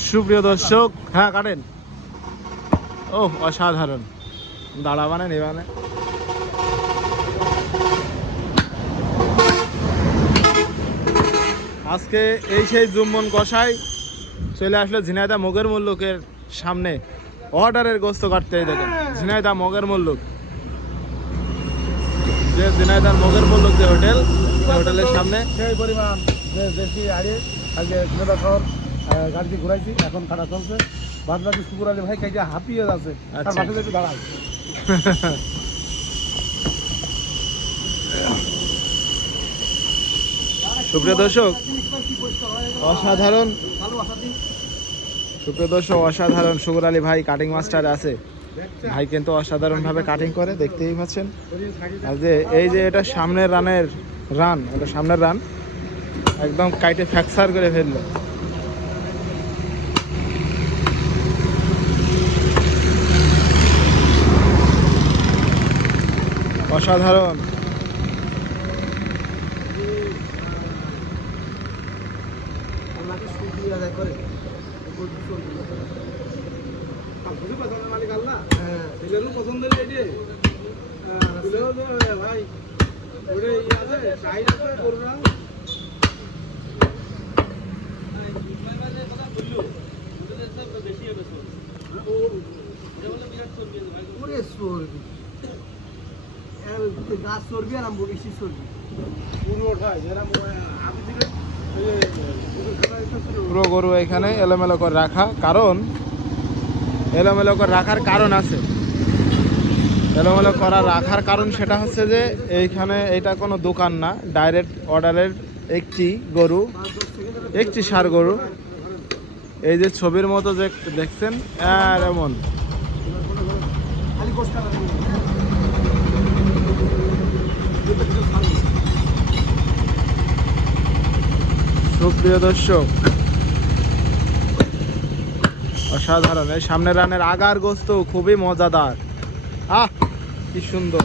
সুপ্রিয় দর্শক, হ্যাঁ কাটেন। ও অসাধারণ, দাঁড়া বানে নেবানে। আজকে এই সেই জুম্মন কষাই চলে আসলো ঝিনাইদহ মোগের মুল্লুকের সামনে অর্ডারের গোস্ত কাটতে। দেখেন ঝিনাইদহ মোগের মুল্লুক, যে ঝিনাইদহ মোগের মুল্লুক যে হোটেল, হোটেলের সামনে সেই পরিমাণ যে দেশি আড়ে আগে ঝিনাইদহ শহর গাড়িতে ঘুরাইছি, এখন কাটা চলছে। বাদ বাকি শুকুর আলী ভাই কাইটা হাঁপিয়ে যাচ্ছে, তার বাসে একটু দাঁড়ায়। সুপ্রিয় দর্শক, অসাধারণ সুপ্রিয় দর্শক, অসাধারণ শুকুর আলী ভাই কাটিং মাস্টার আছে। ভাই কিন্তু অসাধারণভাবে কাটিং করে, দেখতেই পাচ্ছেন। আর যে এই যে এটা সামনের রানের রান, এটা সামনের রান একদম কাইটে ফ্র্যাকচার করে ফেললো। অসাধারণ। পুরো গরু এখানে এলোমেলো করে রাখা, কারণ এলোমেলো করে রাখার কারণ আছে। এলোমেলো করা রাখার কারণ সেটা হচ্ছে যে এইখানে এটা কোনো দোকান না, ডাইরেক্ট অর্ডারের একটি গরু, একটি ষাঁড় গরু। এই যে ছবির মতো যে দেখছেন এমন। সুপ্রিয় দর্শক, অসাধারণ। এই সামনের রানের আগার গোস্ত খুবই মজাদার। আহ কি সুন্দর।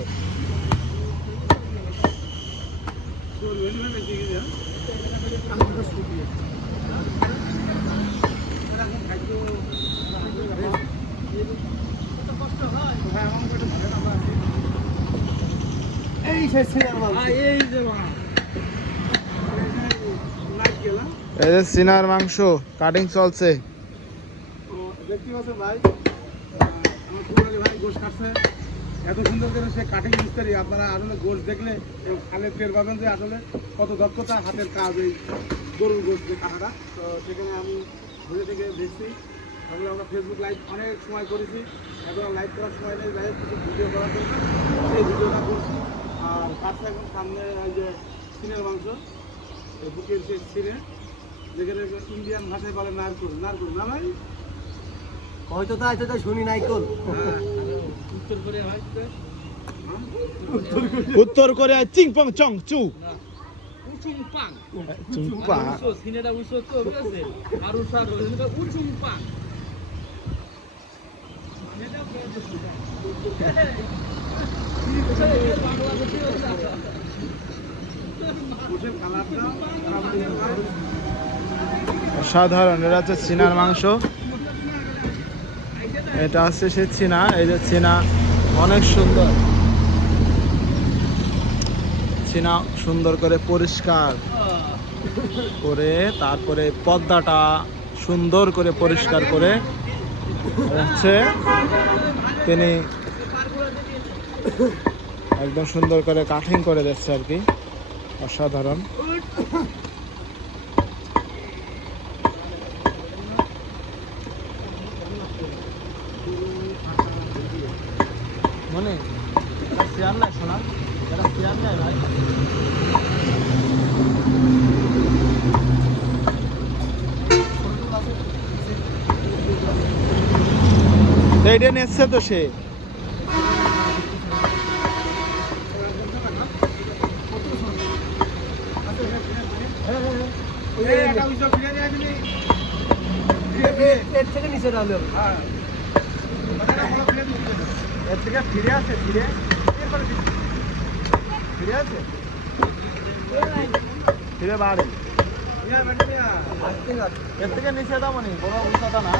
এই যে সিনার মাংস কাটিং চলছে। দেখতে পাচ্ছেন ভাই, আমার সুন্দরী ভাই গোশ কাটছে, এত সুন্দর করে সে কাটিং মিস্ত্রি। আপনারা আসলে গোশ দেখলে খালে টের পাবেন যে আসলে কত দক্ষতা হাতের কাজ এই গরুর গোশ যে কাটাটা। তো সেখানে আমি ঘুরে থেকে দেখছি। তাহলে আমরা ফেসবুক লাইভ অনেক সময় করেছি, এখন লাইভ করার সময় নেই, লাইভ কিছু ভিডিও করার জন্য সেই ভিডিওটা করছি। আর কাটছে এখন সামনে যে সিনের মাংস, বুকের সেই সিনে, যেখানে ইন্ডিয়ান ভাষায় বলে নারকুল। নারকুল না ভাই? হয়তো তাই তো শুনি নাই কোন। উত্তর কোরিয়া ভাই, উত্তর কোরিয়া চিংপং চং চু উচুংপাং চুংপা সিনেটা উইসো তো বুঝছে আরু সার এটা উচুংপাং। অসাধারণ। এটা হচ্ছে চিনার মাংস, এটা হচ্ছে সে চিনা। এই যে চিনা অনেক সুন্দর, চিনা সুন্দর করে পরিষ্কার করে, তারপরে পর্দাটা সুন্দর করে পরিষ্কার করে হচ্ছে তিনি একদম সুন্দর করে কাটিং করে দিচ্ছে আর কি। অসাধারণ। মনে চেয়ার নাই শোনা, যারা চেয়ার নেয় ভাই, এইটা নিচ্ছে তো সে। এর থেকে নিচে ডালে এর থেকে ফিরে আছে, ফিরে ফিরে আছে, ফিরে বাড়ি মিয়া বেটা মিয়া এর থেকে নিচে দাম নি বড় উচ্চতা না